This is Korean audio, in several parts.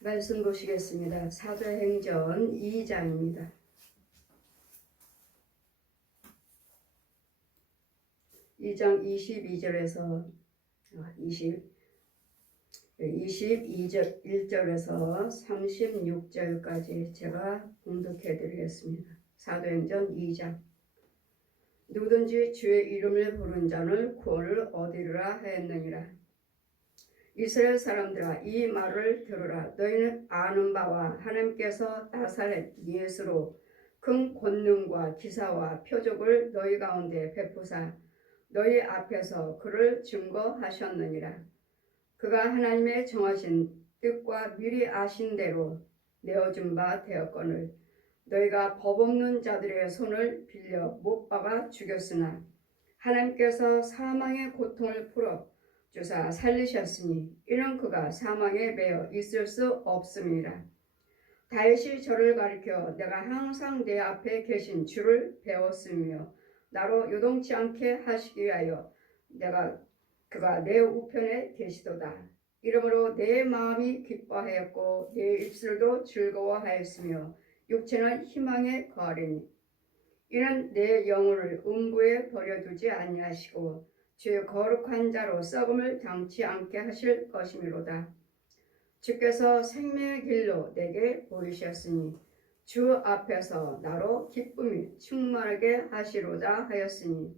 말씀 보시겠습니다. 사도행전 2장입니다. 2장 22절에서 1절에서 36절까지 제가 봉독해 드리겠습니다. 사도행전 2장. 누구든지 주의 이름을 부른 자는 구원을 얻으리라 하였느니라. 이스라엘 사람들아, 이 말을 들으라. 너희는 아는 바와 하나님께서 나사렛 예수로 큰 권능과 기사와 표적을 너희 가운데 베푸사 너희 앞에서 그를 증거하셨느니라. 그가 하나님의 정하신 뜻과 미리 아신 대로 내어준 바 되었거늘 너희가 법 없는 자들의 손을 빌려 못 박아 죽였으나 하나님께서 사망의 고통을 풀어 주사 살리셨으니 이는 그가 사망에 매여 있을 수 없음이라. 다윗이 저를 가리켜 내가 항상 내 앞에 계신 주를 배웠으며 나로 요동치 않게 하시기 위하여 그가 내 우편에 계시도다. 이러므로 내 마음이 기뻐하였고 내 입술도 즐거워하였으며 육체는 희망에 거하리니 이는 내 영혼을 음부에 버려두지 아니하시고 주의 거룩한 자로 썩음을 당치 않게 하실 것이미로다. 주께서 생명의 길로 내게 보이셨으니 주 앞에서 나로 기쁨이 충만하게 하시로다 하였으니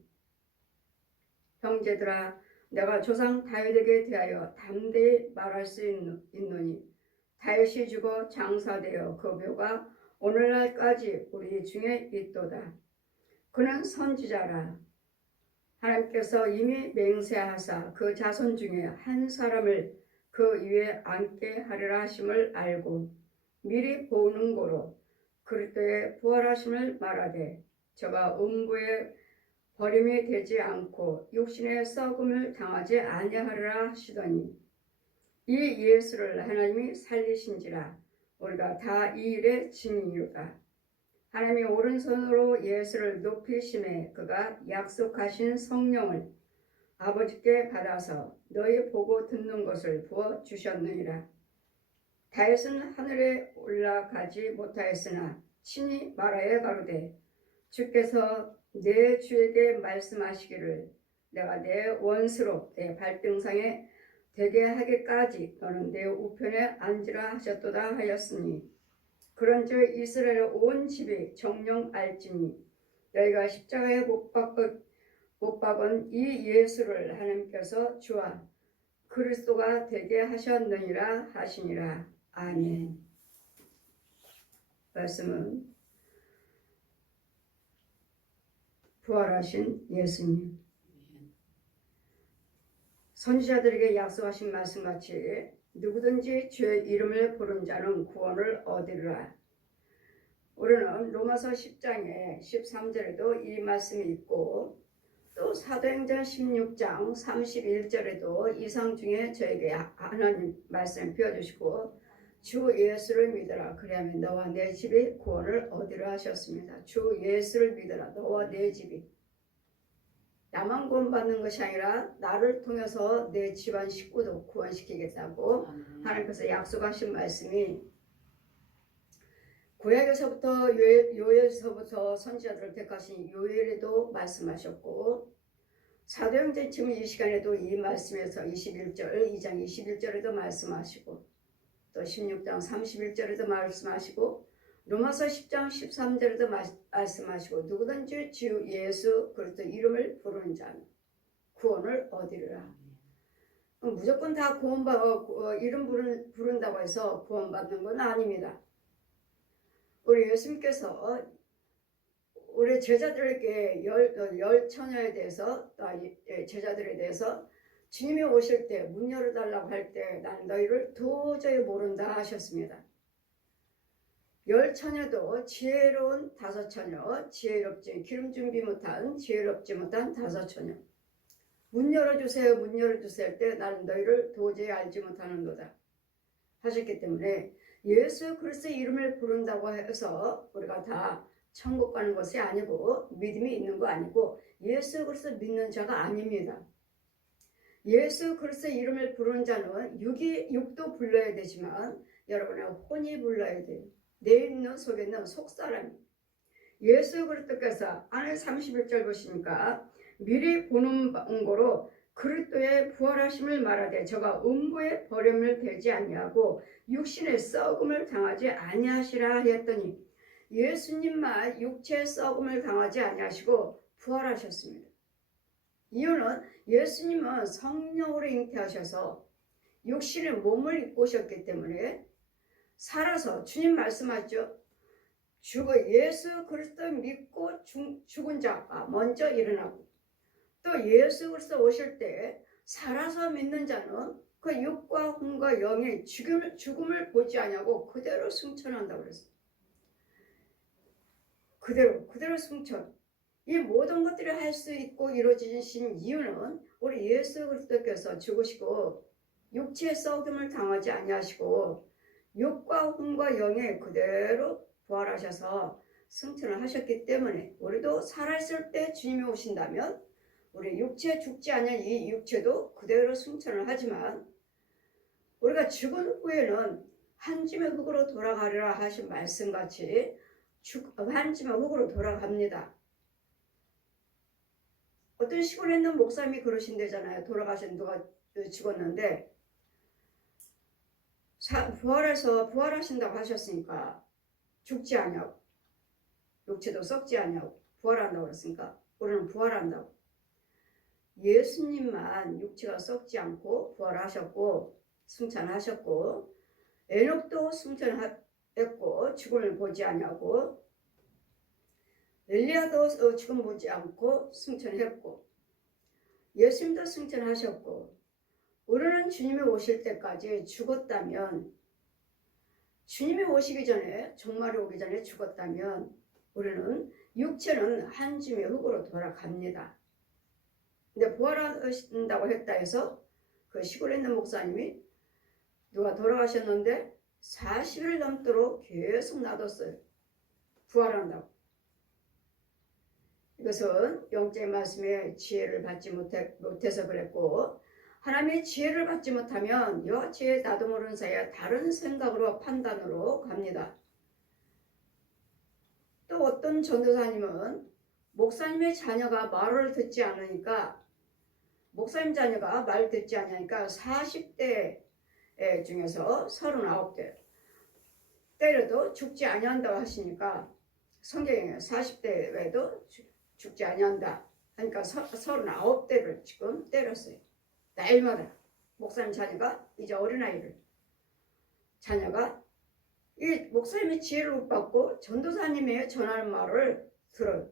형제들아, 내가 조상 다윗에게 대하여 담대히 말할 수 있노니 다윗이 죽어 장사되어 그 묘가 오늘날까지 우리 중에 있도다. 그는 선지자라. 하나님께서 이미 맹세하사 그 자손 중에 한 사람을 그 위에 앉게 하리라 하심을 알고 미리 보는 고로 그리스도의 부활하심을 말하되 저가 음부에 버림이 되지 않고 육신의 썩음을 당하지 아니하리라 하시더니 이 예수를 하나님이 살리신지라 우리가 다 이 일의 증인이로다. 하나님이 오른손으로 예수를 높이심에 그가 약속하신 성령을 아버지께 받아서 너희 보고 듣는 것을 부어 주셨느니라. 다윗은 하늘에 올라가지 못하였으나 친히 말하여 가로되 주께서 내 주에게 말씀하시기를 내가 내 원수로 내 발등상에 되게 하기까지 너는 내 우편에 앉으라 하셨도다 하였으니 그런즉 이스라엘 온 집이 정녕 알지니 너희가 십자가에 못 박은 이 예수를 하나님께서 주와 그리스도가 되게 하셨느니라 하시니라. 아멘. 말씀은 부활하신 예수님. 선지자들에게 약속하신 말씀같이 누구든지 주의 이름을 부른 자는 구원을 얻으리라. 우리는 로마서 10장에 13절에도 이 말씀이 있고 또 사도행전 16장 31절에도 이상 중에 저에게 하나님 말씀 비워주시고 주 예수를 믿어라 그리하면 너와 내 집이 구원을 얻으리라 하셨습니다. 주 예수를 믿어라 너와 내 집이 나만 구원받는 것이 아니라 나를 통해서 내 집안 식구도 구원시키겠다고 하나님께서 약속하신 말씀이 구약에서부터 요엘서부터 선지자들을 택하신 요엘에도 말씀하셨고 사도행전 지금 이 시간에도 이 말씀에서 21절 2장 21절에도 말씀하시고 또 16장 31절에도 말씀하시고 로마서 10장 13절에도 말씀하시고 누구든지 주 예수 그리스도 이름을 부르는 자는 구원을 얻으리라. 무조건 다 이름 부른다고 해서 구원받는 건 아닙니다. 우리 예수님께서 우리 제자들에게 열 처녀에 대해서 제자들에 대해서 주님이 오실 때 문 열어달라고 할 때 나는 너희를 도저히 모른다 하셨습니다. 열 처녀도 지혜로운 다섯 처녀, 기름 준비 못한 지혜롭지 못한 다섯 처녀. 문 열어주세요, 문 열어주세요 할 때 나는 너희를 도저히 알지 못하는도다 하셨기 때문에 예수 그리스도의 이름을 부른다고 해서 우리가 다 천국 가는 것이 아니고 믿음이 있는 거 아니고 예수 그리스도 믿는 자가 아닙니다. 예수 그리스도의 이름을 부르는 자는 육도 불러야 되지만 여러분의 혼이 불러야 돼요. 내 있는 속에 있는 속사람이. 예수 그리스도께서 안에 31절 보시니까 미리 보는 거로 그리스도의 부활하심을 말하되 저가 음부의 버림을 되지 아니하고 육신의 썩음을 당하지 아니하시라 했더니 예수님만 육체의 썩음을 당하지 아니하시고 부활하셨습니다. 이유는 예수님은 성령으로 잉태하셔서 육신의 몸을 입고 오셨기 때문에 살아서 주님 말씀하셨죠. 예수 그리스도 믿고 죽은 자가 먼저 일어나고 또 예수 그리스도 오실 때 살아서 믿는 자는 그 육과 혼과 영의 죽음을 보지 아니하고 그대로 승천한다고 그랬어요. 그대로 승천. 이 모든 것들을 할 수 있고 이루어지신 이유는 우리 예수 그리스도께서 죽으시고 육체의 썩음을 당하지 아니하시고 육과 혼과 영의 그대로 부활하셔서 승천을 하셨기 때문에 우리도 살아있을 때 주님이 오신다면 우리 육체 죽지 않은 이 육체도 그대로 승천을 하지만 우리가 죽은 후에는 한 줌의 흙으로 돌아가리라 하신 말씀같이 한 줌의 흙으로 돌아갑니다. 어떤 시골에 있는 목사님이 그러신대잖아요. 돌아가신 누가 죽었는데 부활하신다고 하셨으니까 죽지 않냐고 육체도 썩지 않냐고 부활한다고 그랬으니까 우리는 부활한다고. 예수님만 육체가 썩지 않고 부활하셨고 승천하셨고 에녹도 승천했고 죽음을 보지 않냐고 엘리야도 죽음 보지 않고 승천했고 예수님도 승천하셨고 우리는 주님이 오실 때까지 죽었다면 주님이 오시기 전에 종말이 오기 전에 죽었다면 우리는 육체는 한 줌의 흙으로 돌아갑니다. 근데 부활하신다고 했다 해서 그 시골에 있는 목사님이 누가 돌아가셨는데 40일 넘도록 계속 놔뒀어요. 부활한다고. 이것은 영적인 말씀에 지혜를 받지 못해서 그랬고 하나님의 지혜를 받지 못하면 이와 지혜 나도 모르는 사이에 다른 생각으로 판단으로 갑니다. 또 어떤 전도사님은 목사님의 자녀가 말을 듣지 않으니까 목사님 자녀가 말 듣지 않으니까 40대 중에서 39대 때려도 죽지 아니한다고 하시니까 성경에 40대 외에도 죽지 아니한다 하니까 39대를 지금 때렸어요. 날마다 목사님 자녀가 이제 어린아이를 자녀가 이 목사님의 지혜를 못 받고 전도사님의 전하는 말을 들어요.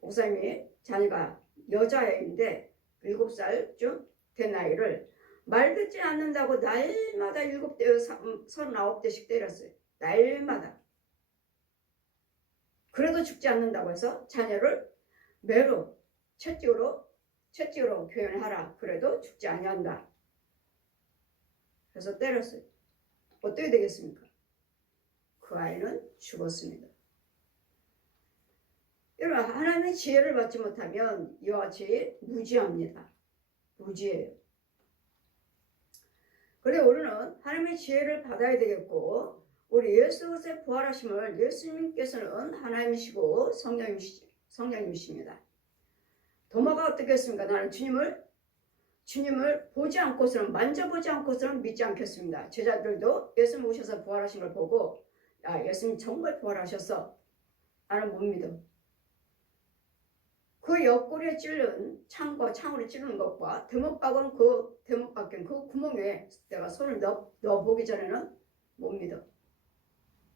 목사님이 자녀가 여자애인데 7살쯤 된 아이를 말 듣지 않는다고 날마다 39대씩 때렸어요. 날마다. 그래도 죽지 않는다고 해서 자녀를 매로 채찍으로 교연하라. 그래도 죽지 아니한다. 그래서 때렸어요. 어떻게 되겠습니까? 그 아이는 죽었습니다. 여러분 하나님의 지혜를 받지 못하면 이와 같이 무지합니다. 무지해요. 그런데 우리는 하나님의 지혜를 받아야 되겠고 우리 예수 그리스도의 부활하심을 예수님께서는 하나님이시고 성령님이십니다. 도마가 어떻게 했습니까? 나는 주님을 보지 않고서는 만져보지 않고서는 믿지 않겠습니다. 제자들도 예수님 오셔서 부활하신 걸 보고 야 예수님 정말 부활하셨어. 나는 못 믿어. 그 옆구리에 찔른 창으로 찌르는 것과 대못박은 그 대못박힌 그 구멍에 내가 손을 넣어보기 전에는 못 믿어.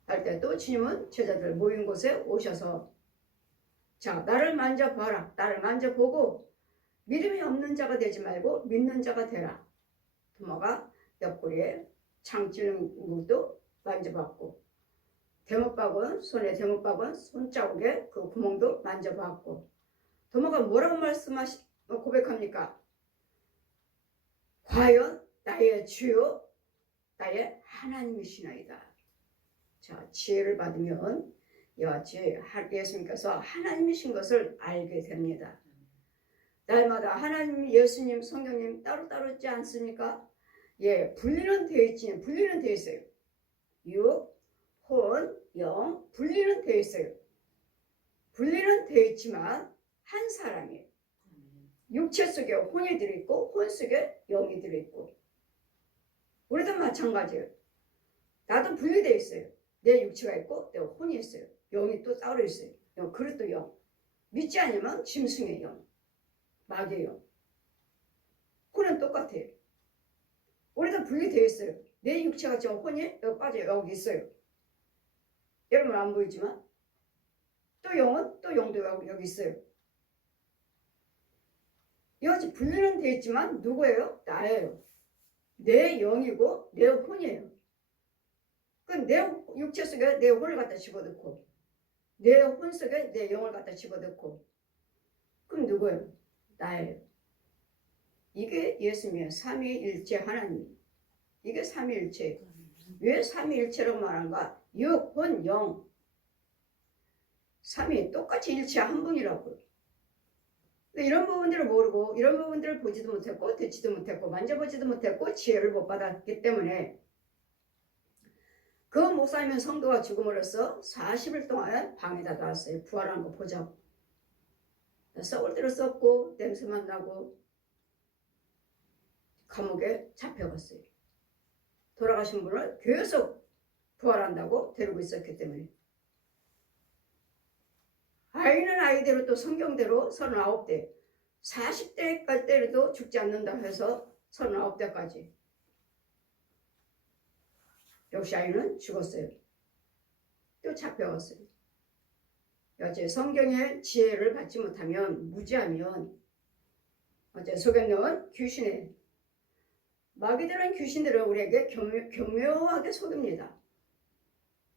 할 때 또 주님은 제자들 모인 곳에 오셔서 자 나를 만져봐라. 나를 만져보고 믿음이 없는 자가 되지 말고 믿는 자가 되라. 도마가 옆구리에 창 찌르는 것도 만져봤고 손에 대못박은 손자국에 그 구멍도 만져봤고 도마가 뭐라고 고백합니까? 과연 나의 주요 나의 하나님이시나이다. 자 지혜를 받으면 이와 같이 예수님께서 하나님이신 것을 알게 됩니다. 날마다 하나님, 예수님, 성령님 따로따로 있지 않습니까? 예, 분리는 되어 있지, 분리는 되어 있어요. 육, 혼, 영, 분리는 되어 있어요. 분리는 되어 있지만 한 사람이에요. 육체 속에 혼이 들어있고 혼 속에 영이 들어있고, 우리도 마찬가지예요. 나도 분리되어 있어요. 내 육체가 있고 내 혼이 있어요. 영이 또 따로 있어요. 그릇도 영. 믿지 않으면 짐승의 영, 마귀의 영. 혼은 똑같아요. 우리도 분리되어 있어요. 내 육체가 저 혼이 여기 빠져요. 여기 있어요. 여러분 안 보이지만 또 영은 또 영도 여기 있어요. 여기 분리는 되어 있지만 누구예요? 나예요. 내 영이고 내 혼이에요. 그럼 내 육체 속에 내 혼을 갖다 집어넣고 내 혼 속에 내 영을 갖다 집어넣고, 그럼 누구예요? 나예요. 이게 예수님의 삼위일체 하나님. 이게 삼위일체예요. 왜 삼위일체라고 말한가? 육, 혼, 영. 삼위 똑같이 일체 한 분이라고요. 근데 이런 부분들을 모르고 이런 부분들을 보지도 못했고 듣지도 못했고 만져보지도 못했고 지혜를 못 받았기 때문에 그 목사님 성도가 죽음으로써 40일 동안 방에다 놨어요. 부활한 거 보자고. 썩을 대로 썩고 냄새만 나고 감옥에 잡혀갔어요. 돌아가신 분을 계속 부활한다고 데리고 있었기 때문에. 아이는 아이대로 또 성경대로 39대 40대 갈 때라도 죽지 않는다 해서 39대까지 역시 아이는 죽었어요. 또 잡혀갔어요. 어째 성경의 지혜를 받지 못하면, 무지하면 어째 속에 넣은 귀신의, 마귀들은 귀신들을 우리에게 교묘하게 속입니다.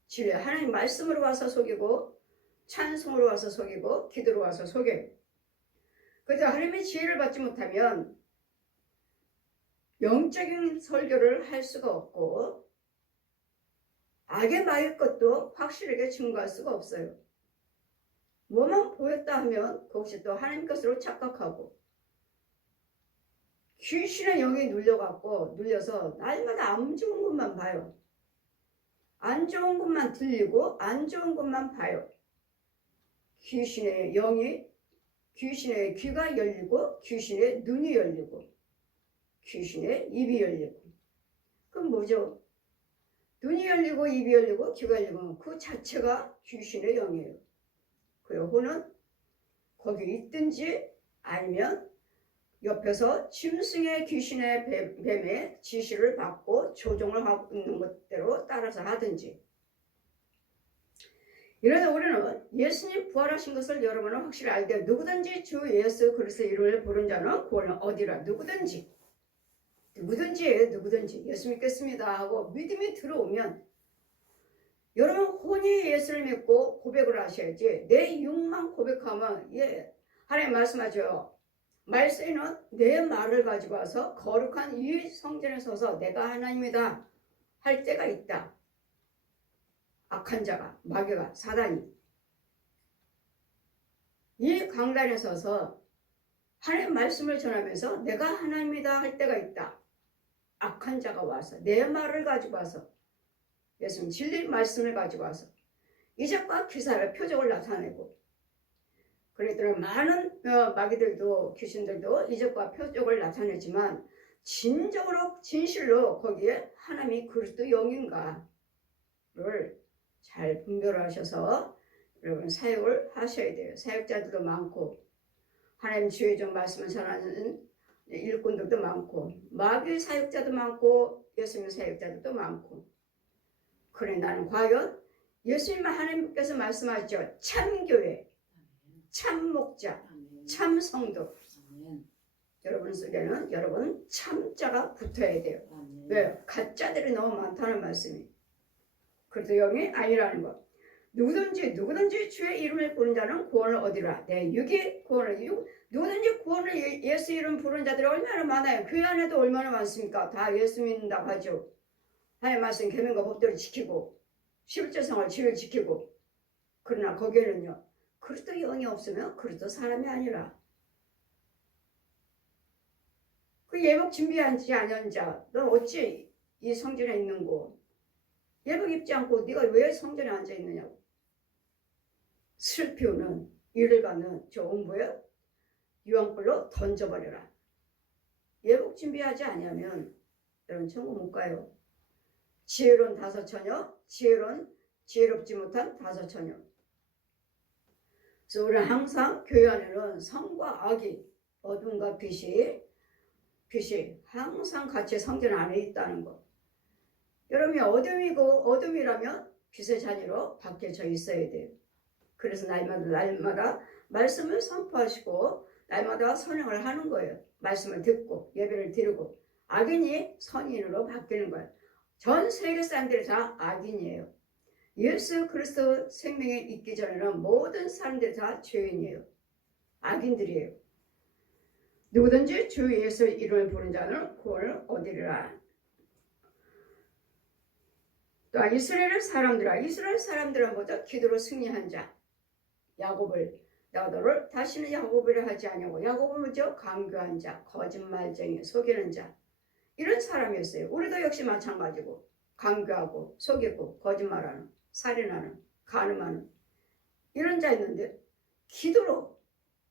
진리 하나님 말씀으로 와서 속이고 찬송으로 와서 속이고 기도로 와서 속여요. 그래서 하나님의 지혜를 받지 못하면 영적인 설교를 할 수가 없고 악의 마의 것도 확실하게 증거할 수가 없어요. 뭐만 보였다 하면 그것이 또 하나님 것으로 착각하고, 귀신의 영이 눌려서 날마다 안 좋은 것만 봐요. 안 좋은 것만 들리고 안 좋은 것만 봐요. 귀신의 영이, 귀신의 귀가 열리고 귀신의 눈이 열리고 귀신의 입이 열리고, 그럼 뭐죠? 눈이 열리고 입이 열리고 귀가 열리고 그 자체가 귀신의 영이에요. 그 혼은 거기 있든지 아니면 옆에서 짐승의 귀신의 뱀의 지시를 받고 조종을 하고 있는 것대로 따라서 하든지. 이러다 우리는 예수님 부활하신 것을 여러분은 확실히 알게, 누구든지 주 예수 그리스도 이름을 부른 자는 구원을 얻으리라. 누구든지 예수 믿겠습니다 하고 믿음이 들어오면, 여러분 혼이 예수를 믿고 고백을 하셔야지 내 육만 고백하면, 예, 하나님 말씀하죠. 말세는 내 말을 가지고 와서 거룩한 이 성전에 서서 내가 하나님이다 할 때가 있다. 악한 자가, 마귀가, 사단이 이 강단에 서서 하나님 말씀을 전하면서 내가 하나님이다 할 때가 있다. 악한 자가 와서 내 말을 가지고 와서, 예수님 진리 말씀을 가지고 와서 이적과 기사를 표적을 나타내고, 그랬더니 많은 마귀들도 귀신들도 이적과 표적을 나타내지만 진정으로 진실로 거기에 하나님이 그리스도 영인가를 잘 분별하셔서 여러분 사역을 하셔야 돼요. 사역자들도 많고 하나님 주의 종 말씀을 전하는 일꾼들도 많고 마귀 사역자도 많고 예수님 사역자들도 많고. 그래 나는 과연 예수님만 하나님께서 말씀하셨죠. 참교회, 참목자, 참성도. 여러분 속에는 여러분 참자가 붙어야 돼요. 왜? 가짜들이 너무 많다는 말씀이. 그래도 영이 아니라는 것. 누구든지 주의 이름을 부른 자는 구원을 얻으리라. 네, 육이 구원을, 누구든지 구원을 예수 이름 부른 자들이 얼마나 많아요. 교회 안에도 얼마나 많습니까? 다 예수 믿는다고 하죠. 하나님 말씀 계명과 법도를 지키고 11조 생활 지를 지키고. 그러나 거기에는요, 그리스도 영이 없으면 그리스도 사람이 아니라. 그 예복 준비하지 않은 자, 너 어찌 이 성전에 있는고? 예복 입지 않고 네가 왜 성전에 앉아 있느냐고. 슬피우는 이를 가는 저 옹부에 유황불로 던져버려라. 예복 준비하지 아니하면 여러분 천국 못 가요. 지혜로운 다섯 처녀, 지혜롭지 못한 다섯 처녀. 그래서 우리는 항상 교회 안에는 성과 악이, 어둠과 빛이 항상 같이 성전 안에 있다는 것. 여러분이 어둠이라면 빛의 자녀로 바뀌어져 있어야 돼요. 그래서 날마다 말씀을 선포하시고 날마다 선행을 하는 거예요. 말씀을 듣고 예배를 드리고 악인이 선인으로 바뀌는 거예요. 전 세계 사람들이 다 악인이에요. 예수 그리스도 생명에 있기 전에는 모든 사람들이 다 죄인이에요. 악인들이에요. 누구든지 주 예수 이름을 부른 자는 구원을 얻으리라. 또 이스라엘 사람들은 뭐죠? 기도로 승리한 자. 야곱을 내가 너를 다시는 야곱이라 하지 아니하고 야곱은 뭐죠? 강교한 자, 거짓말쟁이, 속이는 자. 이런 사람이었어요. 우리도 역시 마찬가지고 강교하고 속이고 거짓말하는, 살인하는, 간음하는 이런 자 있는데 기도로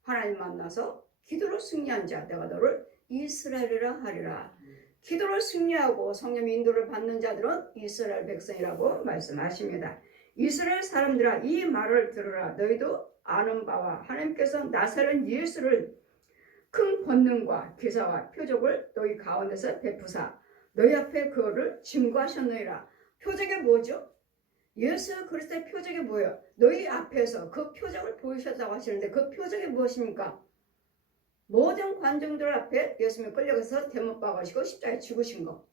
하나님 만나서 기도로 승리한 자, 내가 너를 이스라엘이라 하리라. 기도로 승리하고 성령 인도를 받는 자들은 이스라엘 백성이라고 말씀하십니다. 이스라엘 사람들아 이 말을 들으라. 너희도 아는 바와 하나님께서 나사렛 예수를 큰 권능과 기사와 표적을 너희 가운데서 베푸사 너희 앞에 그거를 증거하셨느니라. 표적이 뭐죠? 예수 그리스도의 표적이 뭐예요? 너희 앞에서 그 표적을 보이셨다고 하시는데 그 표적이 무엇입니까? 모든 관중들 앞에 예수님이 끌려가서 대못 박으시고 십자가에 죽으신 거.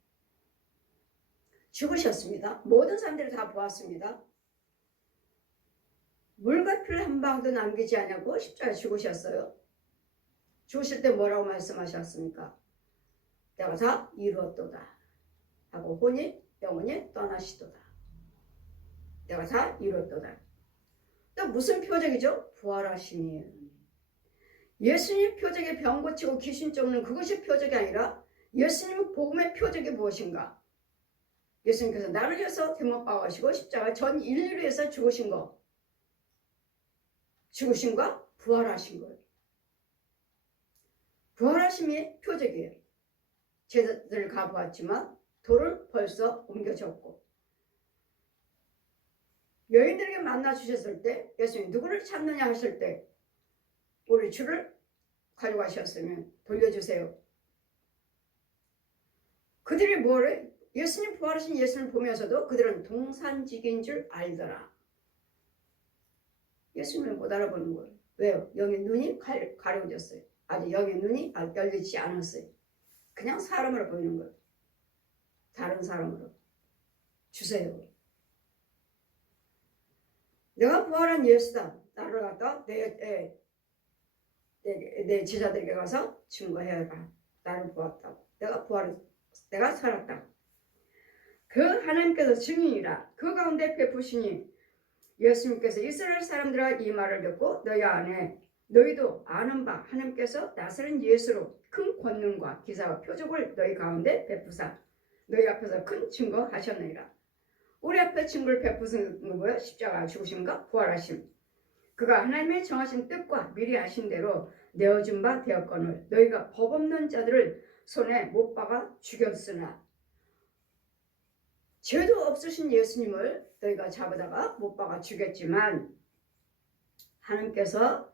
죽으셨습니다. 모든 사람들이 다 보았습니다. 물과 피를 한 방울도 남기지 않냐고 십자가에 죽으셨어요. 죽으실 때 뭐라고 말씀하셨습니까? 내가 다 이루었도다 하고 혼이 영혼이 떠나시도다. 내가 다 이루었도다. 또 무슨 표적이죠? 부활하심이에요. 예수님 표적에 병 고치고 귀신 쫓는 그것이 표적이 아니라 예수님의 복음의 표적이 무엇인가? 예수님께서 나를 위해서 대못 박으시고 십자가 전 인류를 위해서 죽으신 거. 죽으심과 부활하신 거예요. 부활하심이 표적이에요. 제자들을 가보았지만 돌은 벌써 옮겨졌고 여인들에게 만나 주셨을 때 예수님 누구를 찾느냐 하실 때 우리 주를 가져가셨으면 돌려주세요. 그들이 뭐래? 예수님 부활하신 예수님을 보면서도 그들은 동산직인 줄 알더라. 예수님을 못 알아보는 거예요. 왜요? 영의 눈이 가려워졌어요. 아직 영의 눈이 열리지 않았어요. 그냥 사람으로 보이는 거예요. 다른 사람으로. 주세요. 내가 부활한 예수다. 나를 갖다 내 제자들에게 가서 증거해라. 나를 보았다고. 내가 살았다고. 그 하나님께서 증인이라. 그 가운데 베푸시니 예수님께서 이스라엘 사람들아 이 말을 듣고 너희 안에 너희도 아는 바 하나님께서 나사렛 예수로 큰 권능과 기사와 표적을 너희 가운데 베푸사 너희 앞에서 큰 증거하셨느니라. 우리 앞에 증거를 베푸신 거 뭐예요? 십자가 죽으심과 부활하심. 그가 하나님의 정하신 뜻과 미리 아신 대로 내어준 바 되었거늘 너희가 법 없는 자들을 손에 못 박아 죽였으나 죄도 없으신 예수님을 너희가 잡아다가 못 박아 죽였지만 하나님께서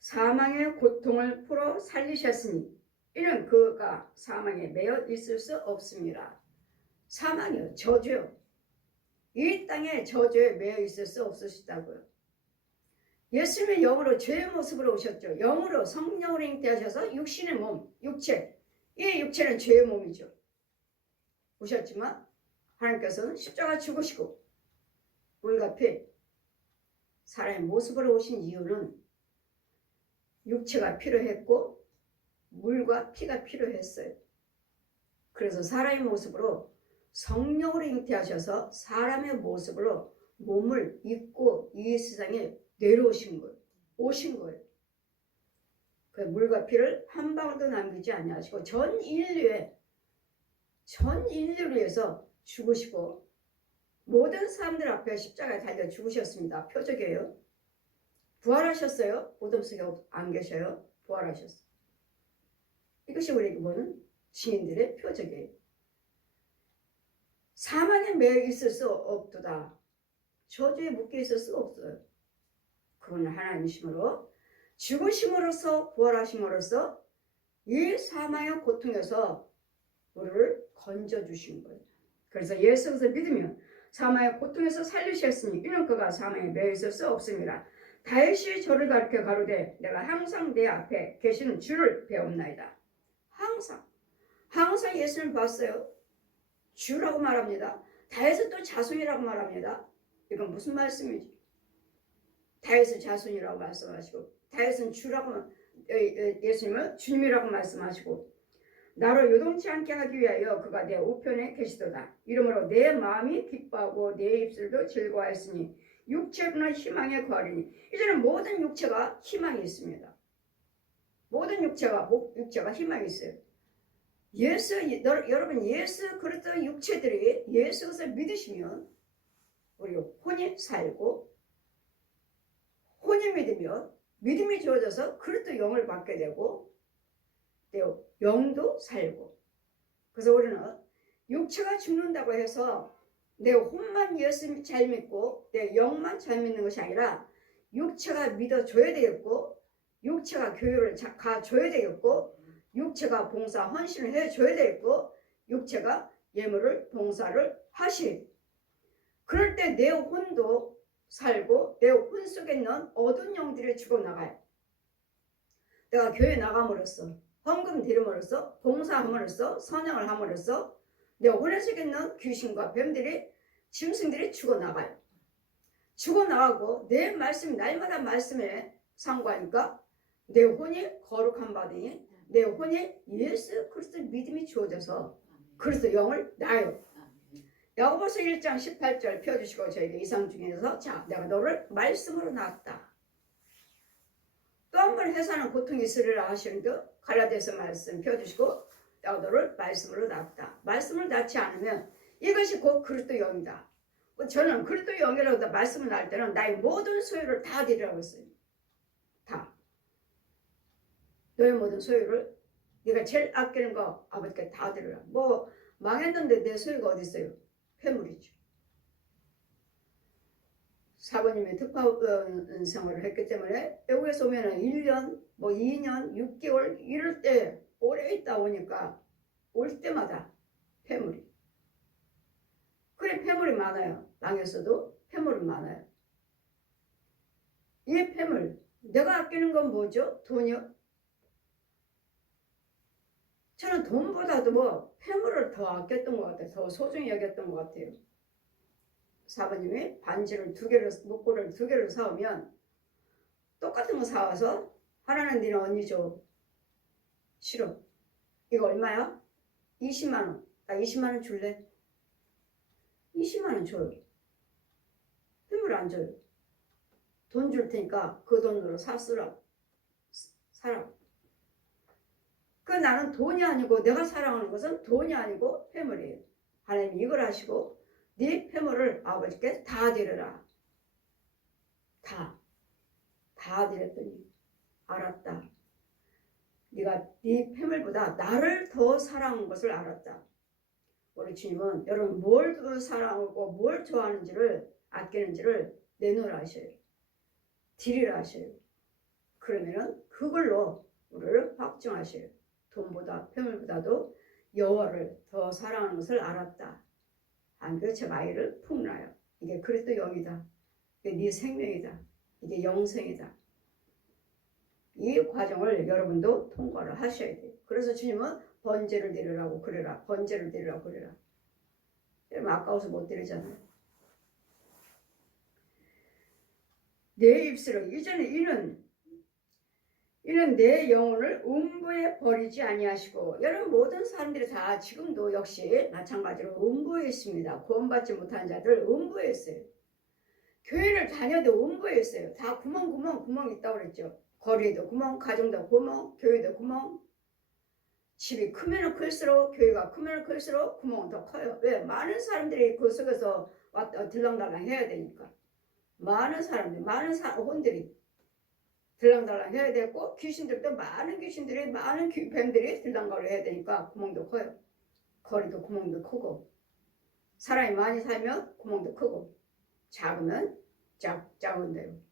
사망의 고통을 풀어 살리셨으니 이는 그가 사망에 매여 있을 수 없습니다. 사망이요, 저주요. 이 땅에 저주에 매여 있을 수 없으시다고요. 예수님은 영으로 죄의 모습으로 오셨죠. 영으로 성령으로 잉태하셔서 육신의 몸, 육체. 이 육체는 죄의 몸이죠. 오셨지만 하나님께서는 십자가 죽으시고 물과 피, 사람의 모습으로 오신 이유는 육체가 필요했고 물과 피가 필요했어요. 그래서 사람의 모습으로 성령으로 잉태하셔서 사람의 모습으로 몸을 입고 이 세상에 내려오신 거예요. 오신 거예요. 그 물과 피를 한 방울도 남기지 아니하시고 전 인류를 위해서 죽으시고 모든 사람들 앞에 십자가에 달려 죽으셨습니다. 표적이에요. 부활하셨어요. 어둠 속에 안 계셔요. 부활하셨어요. 이것이 우리에게 보는 증인들의 표적이에요. 사망에 매여 있을 수 없도다. 저주에 묶여 있을 수 없어요. 그건 하나님이심으로 죽으심으로써 부활하심으로써 이 사망의 고통에서 우리를 건져주신 거예요. 그래서 예수께서 믿으면 사망의 고통에서 살리셨으니 이는 그가 사망에 매여 있을 수 없습니다. 다윗이 저를 가르쳐 가로되 내가 항상 내 앞에 계시는 주를 배웁나이다. 항상 예수님 봤어요. 주라고 말합니다. 다윗은 또 자손이라고 말합니다. 이건 무슨 말씀이지? 다윗은 자손이라고 말씀하시고 다윗은 주라고 예수님은 주님이라고 말씀하시고 나로 요동치 않게 하기 위하여 그가 내 우편에 계시도다. 이러므로 내 마음이 기뻐하고 내 입술도 즐거워했으니 육체는 희망에 거하리니 이제는 모든 육체가 희망이 있습니다. 모든 육체가 희망이 있어요. 여러분 예수 그리스도 육체들이 예수를 믿으시면 우리 혼이 살고 혼이 믿으면 믿음이 주어져서 그리스도 영을 받게 되고 내 영도 살고 그래서 우리는 육체가 죽는다고 해서 내 혼만 예수 잘 믿고 내 영만 잘 믿는 것이 아니라 육체가 믿어줘야 되겠고 육체가 교회를 가줘야 되겠고 육체가 봉사 헌신을 해줘야 되겠고 육체가 예물을 봉사를 하시 그럴 때 내 혼도 살고 내 혼 속에 있는 어두운 영들이 죽어나가요. 내가 교회 나감으로써 헌금 드림으로써 봉사함으로써 선행을 함으로써 내 혼에 속에 있는 귀신과 뱀들이 짐승들이 죽어나가요. 죽어나가고 내 말씀이 날마다 말씀에 상고하니까 내 혼이 거룩한 바되니 내 혼에 예수 그리스도 믿음이 주어져서 그리스도 영을 낳아요. 야고보서 1장 18절 펴주시고 저희가 이상 중에서 자 내가 너를 말씀으로 낳았다. 또 한 번 해사는 고통이 있으리라 하시는 듯 갈라디아서 말씀 펴주시고 내가 너를 말씀으로 낳았다. 말씀을 낳지 않으면 이것이 곧 그리스도 영이다. 저는 그리스도 영이라고 말씀을 낳을 때는 나의 모든 소유를 다 드리라고 했어요. 다. 너의 모든 소유를 네가 제일 아끼는 거 아버지께 다 드리라. 뭐 망했는데 내 소유가 어디 있어요? 폐물이죠. 사부님이 특파 생활을 했기 때문에 외국에서 오면 1년, 뭐 2년, 6개월 이럴 때 오래 있다 오니까 올 때마다 폐물이. 그래 폐물이 많아요. 땅에서도 폐물이 많아요. 이 폐물, 내가 아끼는 건 뭐죠? 돈이요? 저는 돈보다도 뭐 폐물을 더 아꼈던 것 같아요. 더 소중히 여겼던 것 같아요. 사부님이 반지를 2개를, 목걸이를 2개를 사오면 똑같은 거 사와서 하나는 니네 언니 줘. 싫어. 이거 얼마야? 20만원. 나 20만원 줄래? 20만원 줘요. 폐물 안 줘요. 돈 줄 테니까 그 돈으로 사라. 그 나는 돈이 아니고 내가 사랑하는 것은 돈이 아니고 폐물이에요. 하나님이 이걸 하시고 네 폐물을 아버지께 다 드려라. 다 드렸더니 알았다. 네가 네 폐물보다 나를 더 사랑한 것을 알았다. 우리 주님은 여러분 뭘 사랑하고 뭘 좋아하는지를 아끼는지를 내놓으라 하셔요. 드리라 하셔요. 그러면은 그걸로 우리를 확증하셔요. 돈보다 폐물보다도 여호와를 더 사랑하는 것을 알았다. 안 그래서 제가 아이를 품나요. 이게 그리스도 영이다. 이게 네 생명이다. 이게 영생이다. 이 과정을 여러분도 통과를 하셔야 돼요. 그래서 주님은 번제를 드리라고 그래라. 번제를 드리라고 그래라. 여러분 아까워서 못 드리잖아요. 내 입술로 이제는 이는 내 영혼을 음부에 버리지 아니하시고 여러분 모든 사람들이 다 지금도 역시 마찬가지로 음부에 있습니다. 구원받지 못한 자들 음부에 있어요. 교회를 다녀도 음부에 있어요. 다 구멍 있다고 그랬죠. 거리도 구멍, 가정도 구멍, 교회도 구멍. 집이 크면 클수록, 교회가 크면 클수록 구멍은 더 커요. 왜? 많은 사람들이 그 속에서 들랑달랑 해야 되니까. 많은 사람들, 혼들이 들랑달랑 해야 되고, 귀신들도 많은 귀신들이, 많은 뱀들이 들랑달랑 해야 되니까 구멍도 커요. 거리도 구멍도 크고, 사람이 많이 살면 구멍도 크고, 작으면 작은데요.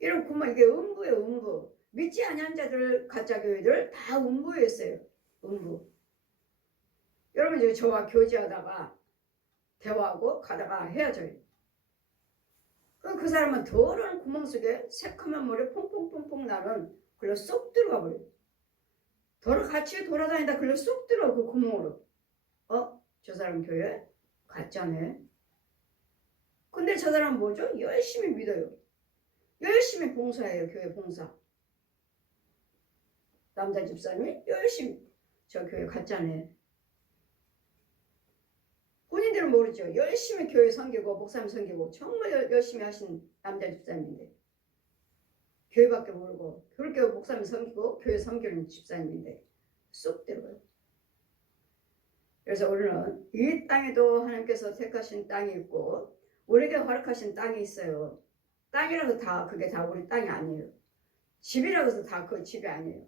이런 구멍, 이게 음부예요, 음부. 믿지 않는 자들, 가짜교회들 다 음부였어요. 음부. 여러분 이제 저와 교제하다가 대화하고 가다가 헤어져요. 그럼 그 사람은 더러운 구멍 속에 새카만 물에 퐁퐁퐁퐁 나는 글로 쏙 들어가 버려요. 같이 돌아다니다 글로 쏙 들어가 그 구멍으로. 저 사람 교회 가짜네. 근데 저 사람은 뭐죠? 열심히 믿어요. 열심히 봉사해요. 교회 봉사. 남자 집사님이 열심히 저 교회 가짜네. 본인들은 모르죠. 열심히 교회 섬기고 목사님 섬기고 정말 열심히 하신 남자 집사님인데 교회밖에 모르고 그렇게 목사님 섬기고 교회 섬기는 집사님인데 쏙 들어가요. 그래서 우리는 이 땅에도 하나님께서 택하신 땅이 있고 우리에게 허락하신 땅이 있어요. 땅이라고 그게 다 우리 땅이 아니에요. 집이라고 해서 다 그 집이 아니에요.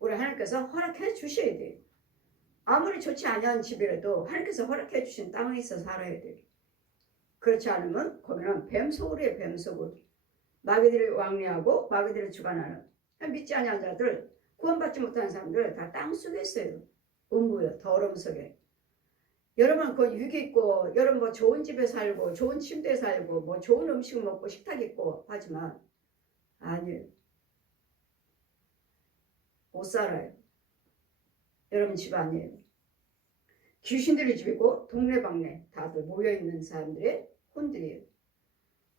우리 하나님께서 허락해 주셔야 돼요. 아무리 좋지 않은 집이라도 하나님께서 허락해 주신 땅에 있어 살아야 돼요. 그렇지 않으면 거기는 뱀소굴이에요. 뱀소굴. 마귀들이 왕래하고 마귀들이 주관하는 믿지 않는 자들, 구원받지 못하는 사람들 다 땅 속에 있어요. 음부요. 더러움 속에. 여러분 그 유기 있고 여러분 뭐 좋은 집에 살고 좋은 침대에 살고 뭐 좋은 음식 먹고 식탁 있고 하지만 아니에요. 못 살아요. 여러분 집 아니에요. 귀신들의 집이고 동네방네 다들 모여있는 사람들의 혼들이에요.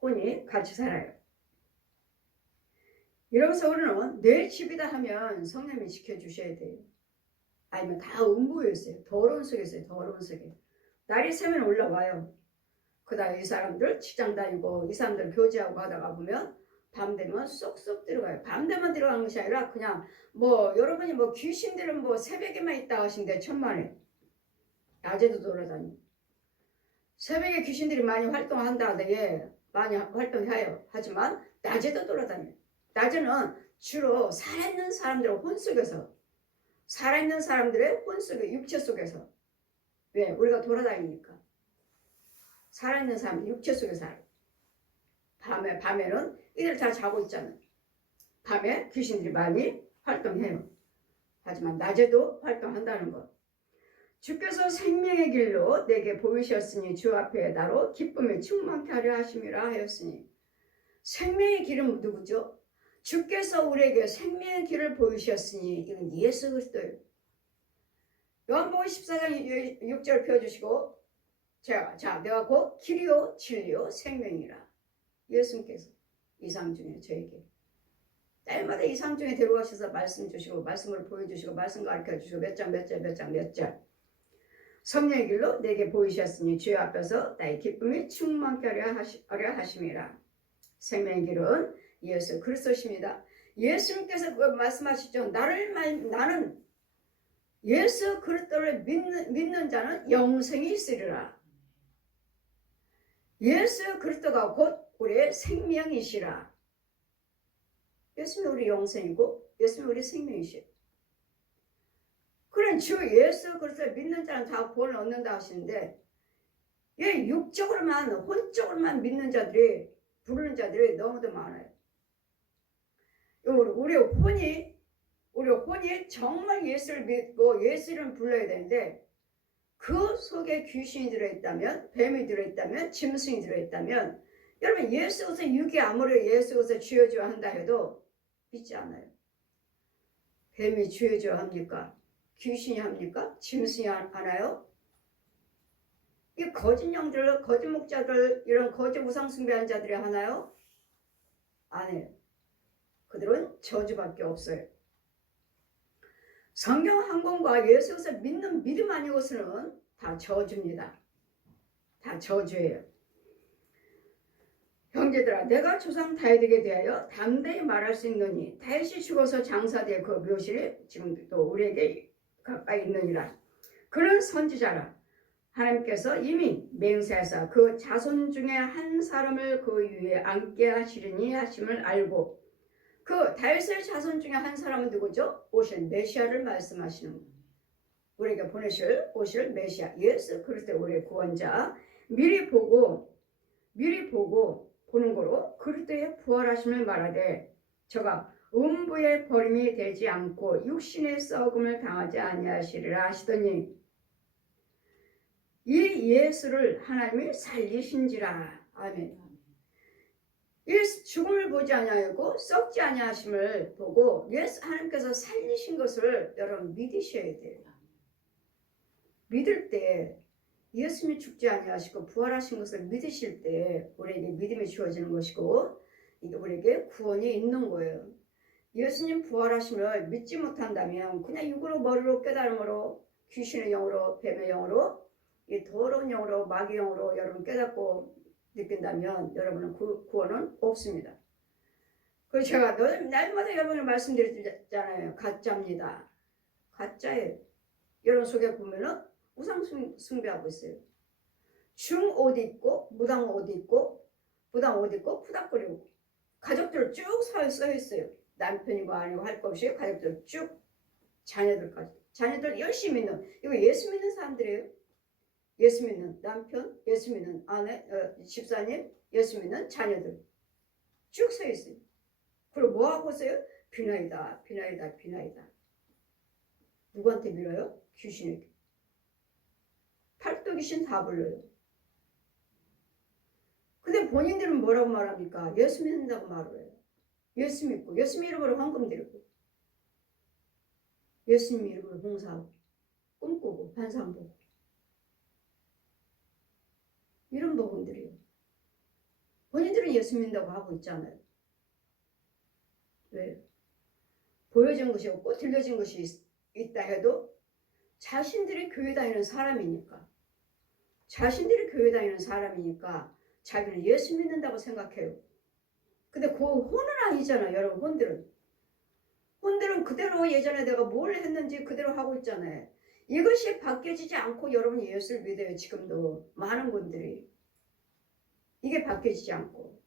혼이 같이 살아요. 이러면서 우리는 내 집이다 하면 성령님이 지켜주셔야 돼요. 아니면 다 음부였어요. 더러운 속에 있어요. 더러운 속에. 날이 새면 올라와요. 그 다음에 이 사람들 직장 다니고 이 사람들 교제하고 하다가 보면 밤 되면 쏙쏙 들어가요. 밤 되면 들어가는 것이 아니라 그냥 뭐 여러분이 뭐 귀신들은 뭐 새벽에만 있다 하신데 천만에 낮에도 돌아다니고 새벽에 귀신들이 많이 활동한다. 네, 많이 활동해요. 하지만 낮에도 돌아다녀요. 낮에는 주로 살아있는 사람들의 혼 속에서 살아있는 사람들의 혼 속에 육체 속에서 왜? 우리가 돌아다니니까 살아있는 사람 육체 속에 살아요. 밤에는 이들 다 자고 있잖아요. 밤에 귀신들이 많이 활동해요. 하지만 낮에도 활동한다는 것. 주께서 생명의 길로 내게 보이셨으니 주 앞에 나로 기쁨에 충만케 하려 하심이라 하였으니 생명의 길은 누구죠? 주께서 우리에게 생명의 길을 보이셨으니 이건 예수 그리스도예요. 요한복음 14장 6절 펴주시고 자 내가 곧 길이요 진리요 생명이라. 예수님께서 이상중에 저에게 때마다 이상중에 데려가셔서 말씀 주시고 말씀을 보여주시고 말씀 가르쳐주시고 몇 장 성령의 길로 내게 보이셨으니 주의 앞에서 나의 기쁨이 충만케 하려 하심이라. 생명의 길은 예수 그리스도십니다. 예수님께서 말씀하시죠. 나는 예수 그리스도를 믿는 자는 영생이 있으리라. 예수 그리스도가 곧 우리의 생명이시라. 예수는 우리 영생이고 예수는 우리 생명이시라. 그런 주 예수 그리스도를 믿는 자는 다 구원을 얻는다 하시는데 육적으로만 혼적으로만 믿는 자들이 부르는 자들이 너무도 많아요. 우리 혼이 정말 예수를 믿고 예수를 불러야 되는데 그 속에 귀신이 들어있다면 뱀이 들어있다면 짐승이 들어있다면 여러분 예수 그리스도 육이 아무리 예수 그리스도 쥐어줘야 한다 해도 믿지 않아요. 뱀이 쥐어줘야 합니까? 귀신이 합니까? 짐승이 하나요? 이 거짓 영들, 거짓 목자들, 이런 거짓 우상 숭배한 자들이 하나요? 안 해요. 그들은 저주밖에 없어요. 성경 한 권과 예수에서 믿는 믿음 아니고서는 다 저주입니다. 다 저주예요. 형제들아 내가 조상 다윗에게 대하여 담대히 말할 수 있느니 다윗이 죽어서 장사된 그 묘실이 지금도 우리에게 가까이 있느니라. 그는 선지자라. 하나님께서 이미 맹세하사 그 자손 중에 한 사람을 그 위에 앉게 하시리니 하심을 알고, 그 다윗의 자손 중에 한 사람은 누구죠? 오실 메시아를 말씀하시는 거예요. 우리에게 보내실 오실 메시아 예수 그리스도의 우리의 구원자, 미리 보고 보는 거로 그리스도의 부활하심을 말하되 저가 음부의 버림이 되지 않고 육신의 썩음을 당하지 아니하시리라 하시더니 이 예수를 하나님이 살리신지라. 아멘. 이 죽음을 보지 아니하고 썩지 아니하심을 보고 예수 하나님께서 살리신 것을 여러분 믿으셔야 돼요. 믿을 때 예수님이 죽지 아니하시고 부활하신 것을 믿으실 때 우리에게 믿음이 주어지는 것이고 이게 우리에게 구원이 있는 거예요. 예수님 부활하심을 믿지 못한다면 그냥 육으로 머리로 깨달음으로 귀신의 영으로 뱀의 영으로 이 더러운 영으로 마귀 영으로 여러분 깨닫고 느낀다면 여러분은 구원은 없습니다. 그래서 제가 날마다 여러분을 말씀드렸잖아요. 가짜입니다. 가짜예요. 여러분 속에 보면은 우상 숭배하고 있어요. 중 옷 입고 무당 옷 입고 부당 옷 입고 푸닥거리고 가족들 쭉 서 있어요. 남편이고 아니고 할 것 없이 가족들 쭉 자녀들까지. 자녀들 열심히 믿는 이거 예수 믿는 사람들이에요. 예수 믿는 남편, 예수 믿는 아내, 집사님, 예수 믿는 자녀들 쭉 서 있어요. 그리고 뭐 하고 있어요? 비나이다, 비나이다, 비나이다. 누구한테 빌어요? 귀신에게. 팔도 귀신 다 불러요. 근데 본인들은 뭐라고 말합니까? 예수 믿는다고 말을 해요. 예수 믿고 예수 이름으로 헌금 드리고 예수님 이름으로 봉사하고 꿈꾸고 환상 보고 이런 복음들이에요. 본인들은 예수 믿는다고 하고 있잖아요. 왜? 보여진 것이 없고 들려진 것이 있다 해도 자신들이 교회 다니는 사람이니까 자기는 예수 믿는다고 생각해요. 근데 그 혼은 아니잖아요. 여러분 혼들은 그대로 예전에 내가 뭘 했는지 그대로 하고 있잖아요. 이것이 바뀌어지지 않고 여러분이 예수를 믿어요. 지금도 많은 분들이 이게 바뀌어지지 않고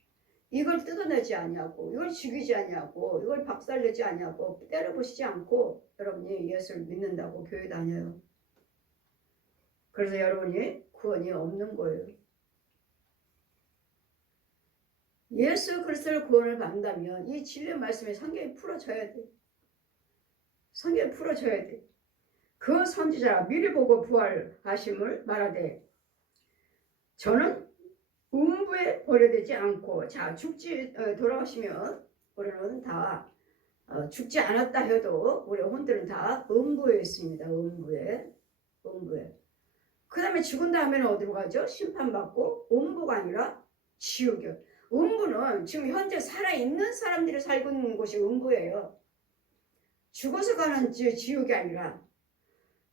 이걸 뜯어내지 아니하고 이걸 죽이지 아니하고 이걸 박살내지 아니하고 때려부시지 않고 여러분이 예수를 믿는다고 교회 다녀요. 그래서 여러분이 구원이 없는 거예요. 예수 그리스도를 구원을 받는다면 이 진리 말씀에 성경이 풀어져야 돼. 성경이 풀어져야 돼. 그 선지자가 미리 보고 부활하심을 말하되 저는 음부에 버려되지 않고 자 돌아가시면 우리는 다 죽지 않았다 해도 우리 혼들은 다 음부에 있습니다. 음부에. 그 다음에 죽은 다음에는 어디로 가죠? 심판받고 음부가 아니라 지옥이요. 음부는 지금 현재 살아있는 사람들이 살고 있는 곳이 음부예요. 죽어서 가는 지옥이 아니라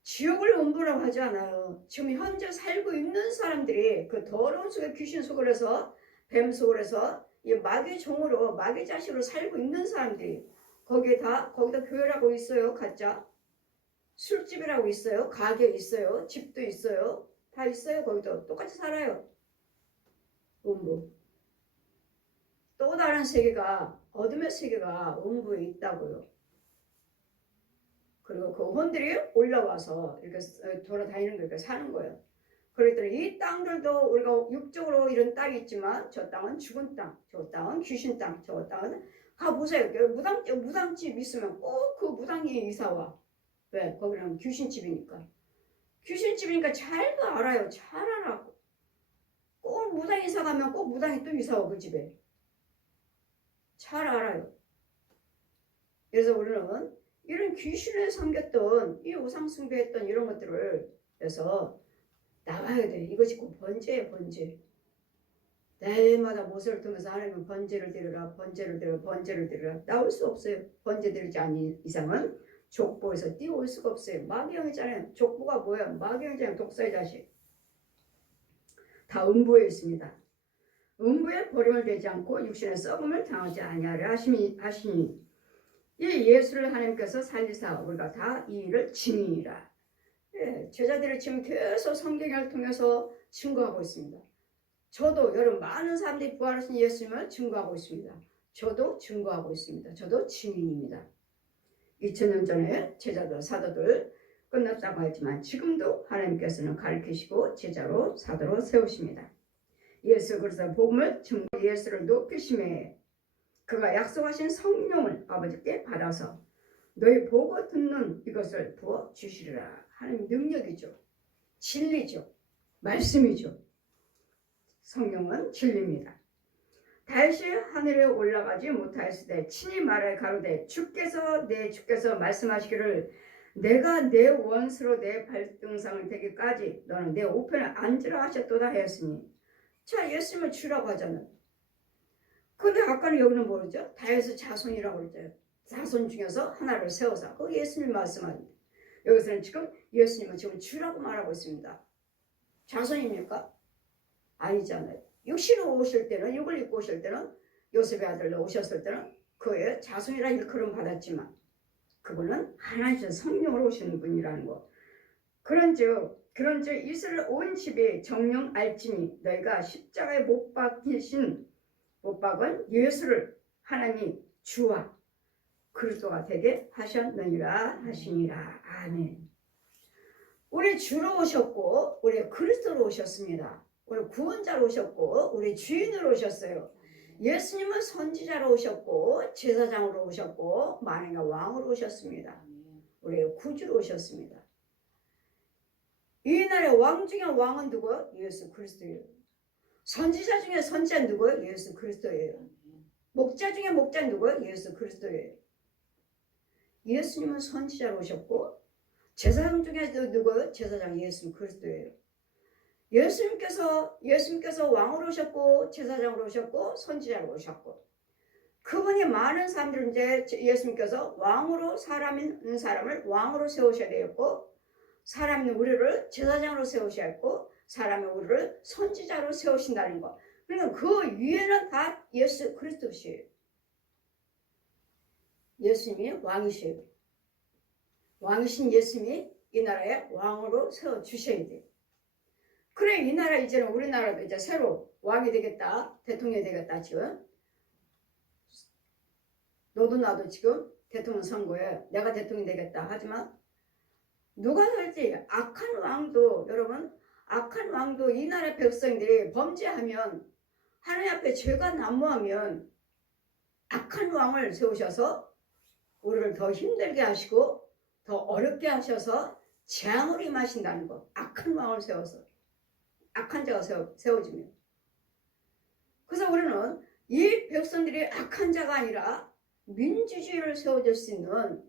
지옥을 음부라고 하지 않아요. 지금 현재 살고 있는 사람들이 그 더러운 속에 귀신 속을 해서 뱀 속을 해서 이 마귀 종으로 마귀 자식으로 살고 있는 사람들이 거기다 교회라고 있어요. 가짜 술집이라고 있어요. 가게 있어요. 집도 있어요. 다 있어요. 거기도 똑같이 살아요. 음부. 또 다른 세계가 어둠의 세계가 음부에 있다고요. 그리고 그 혼들이 올라와서 이렇게 돌아다니는 거 이렇게 사는 거예요. 그랬더니 이 땅들도 우리가 육적으로 이런 땅이 있지만 저 땅은 죽은 땅, 저 땅은 귀신 땅, 저 땅은 가보세요. 무당집 있으면 꼭 그 무당이 이사와. 왜? 거기는 귀신집이니까. 귀신집이니까 잘 알아요. 잘 알아. 꼭 무당 이사 가면 꼭 무당이 또 이사와 그 집에. 잘 알아요. 그래서 우리는 이런 귀신을 섬겼던 이 우상 숭배했던 이런 것들을 해서 나와야 돼. 이것이 곧 번제예요. 번제. 날마다 모세를 통해서 하나님은 번제를 드리라. 나올 수 없어요. 번제 드리지 않는 이상은 족보에서 뛰어올 수가 없어요. 마귀형이잖아요. 족보가 뭐야? 마귀형이잖아요. 독사의 자식. 다 음부에 있습니다. 음부에 버림을 되지 않고 육신의 썩음을 당하지 아니하려 하시니 이 예수를 하나님께서 살리사 우리가 다 이 일을 증인이라. 예, 제자들이 지금 계속 성경을 통해서 증거하고 있습니다. 저도 여러분 많은 사람들이 부활하신 예수님을 증거하고 있습니다. 저도 증거하고 있습니다. 저도 증인입니다. 2000년 전에 제자들 사도들 끝났다고 했지만 지금도 하나님께서는 가르치시고 제자로 사도로 세우십니다. 예수 그리스도의 복음을 증거 예수를 높이심에 그가 약속하신 성령을 아버지께 받아서 너희 보고 듣는 이것을 부어 주시리라. 하나님 능력이죠. 진리죠. 말씀이죠. 성령은 진리입니다. 다시 하늘에 올라가지 못하였으되 친히 말하여 가로되 주께서 말씀하시기를 내가 내 원수로 내 발등상을 되기까지 너는 내 우편에 앉으라 하셨도다 하였으니 자 예수님을 주라고 하잖아요. 근데 아까는 여기는 모르죠. 다윗의 자손이라고 그러죠. 자손 중에서 하나를 세워서 그 예수님 말씀하는데 여기서는 지금 예수님은 지금 주라고 말하고 있습니다. 자손입니까? 아니잖아요. 육신으로 오실 때는 육을 입고 오실 때는 요셉의 아들로 오셨을 때는 그의 자손이라 일컬음 받았지만 그분은 하나님 성령으로 오시는 분이라는 것. 그런즉 이스라엘 온 집이 정령 알지니 너희가 십자가에 못 박은 예수를 하나님이 주와 그리스도가 되게 하셨느니라 하시니라. 아멘. 우리 주로 오셨고 우리 그리스도로 오셨습니다. 우리 구원자로 오셨고 우리 주인으로 오셨어요. 예수님은 선지자로 오셨고 제사장으로 오셨고 만왕의 왕으로 오셨습니다. 우리 구주로 오셨습니다. 이 나라의 왕 중에 왕은 누구예요? 예수 그리스도예요. 선지자 중에 선지자 누구예요? 예수 그리스도예요. 목자 중에 목자 누구예요? 예수 그리스도예요. 예수님은 선지자로 오셨고 제사장 중에 누구예요? 제사장 예수 그리스도예요. 예수님께서 왕으로 오셨고 제사장으로 오셨고 선지자로 오셨고 그분이 많은 사람들은 이제 예수님께서 왕으로 사람인 사람을 왕으로 세우셔야 되었고 사람인 우리를 제사장으로 세우셔야 했고 사람의 우리를 선지자로 세우신다는 것. 그러니까 그 위에는 다 예수 그리스도시에요. 예수님이 왕이시에요. 왕이신 예수님이 이 나라의 왕으로 세워주셔야 돼요. 그래 이 나라 이제는 우리나라도 이제 새로 왕이 되겠다. 대통령이 되겠다 지금. 너도 나도 지금 대통령 선거에 내가 대통령이 되겠다. 하지만 누가 살지 악한 왕도 여러분 악한 왕도 이 나라 백성들이 범죄하면 하나님 앞에 죄가 난무하면 악한 왕을 세우셔서 우리를 더 힘들게 하시고 더 어렵게 하셔서 재앙을 임하신다는 것. 악한 왕을 세워서 악한 자가 세워지면 그래서 우리는 이 백성들이 악한 자가 아니라 민주주의를 세워줄 수 있는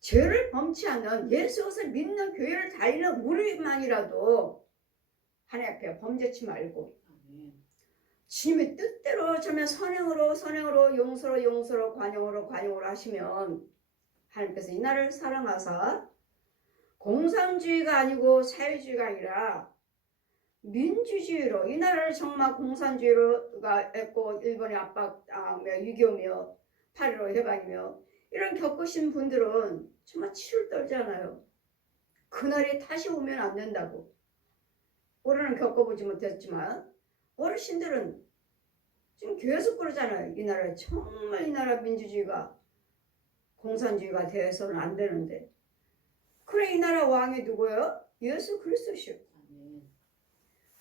죄를 범치 않는 예수를 믿는 교회를 다니는 우리만이라도 하나님 앞에 범죄치 말고 주님의 뜻대로 정말 선행으로 용서로 관용으로 하시면 하나님께서 이 나라를 사랑하사 공산주의가 아니고 사회주의가 아니라 민주주의로 이 나라를 정말 공산주의로가 했고 일본의 압박 6.25며 8.15 해방이며 이런 겪으신 분들은 정말 치를 떨잖아요. 그날이 다시 오면 안 된다고. 우리는 겪어보지 못했지만 어르신들은 지금 교회에서 그러잖아요. 이 나라 정말 이 나라 민주주의가 공산주의가 되어서는 안 되는데 그래 이 나라 왕이 누구예요? 예수 그리스도시요.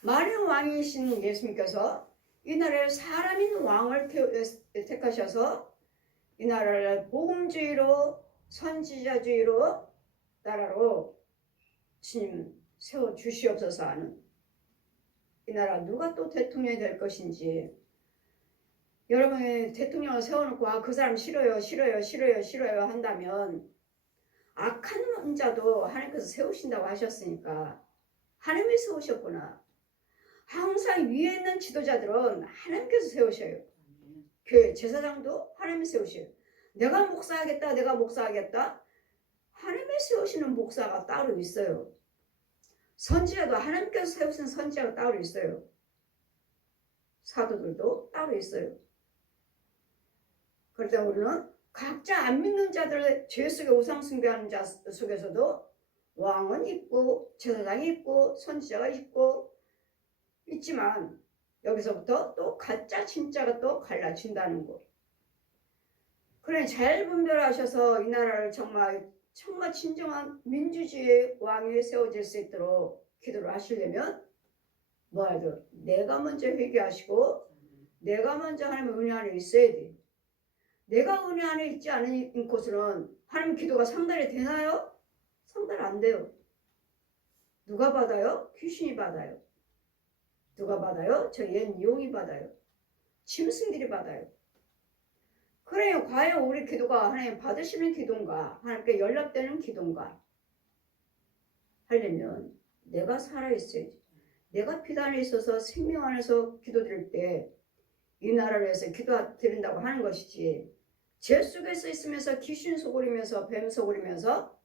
만왕의 왕이신 예수님께서 이 나라에 사람인 왕을 택하셔서 이 나라를 복음주의로 선지자주의로 나라로 주님 세워주시옵소서 하는 이 나라 누가 또 대통령이 될 것인지 여러분이 대통령을 세워놓고 그 사람 싫어요 한다면 악한 자도 하나님께서 세우신다고 하셨으니까 하나님이 세우셨구나. 항상 위에 있는 지도자들은 하나님께서 세우셔요. 교회 제사장도 하나님이 세우셔요. 내가 목사하겠다. 하나님이 세우시는 목사가 따로 있어요. 선지자도 하나님께서 세우신 선지자가 따로 있어요. 사도들도 따로 있어요. 그러다 우리는 각자 안 믿는 자들의 죄 속에 우상 숭배하는 자 속에서도 왕은 있고 제사장이 있고 선지자가 있고 있지만 여기서부터 또 가짜 진짜가 또 갈라진다는 거. 그래 잘 분별하셔서 이 나라를 정말 진정한 민주주의의 왕이 세워질 수 있도록 기도를 하시려면 뭐야 돼? 내가 먼저 회개하시고 내가 먼저 하나님의 은혜 안에 있어야 돼. 내가 은혜 안에 있지 않은 곳은 하나님 기도가 상달이 되나요? 상달 안 돼요. 누가 받아요? 귀신이 받아요. 누가 받아요? 저 옛 용이 받아요. 짐승들이 받아요. 그래 과연 우리 기도가 하나님 받으시는 기도인가? 하나님께 연락되는 기도인가? 하려면 내가 살아있어야지. 내가 피도 안에 있어서 생명 안에서 기도드릴 때 이 나라를 위해서 기도드린다고 하는 것이지 죄 속에서 있으면서 귀신 속으리면서 뱀 속으리면서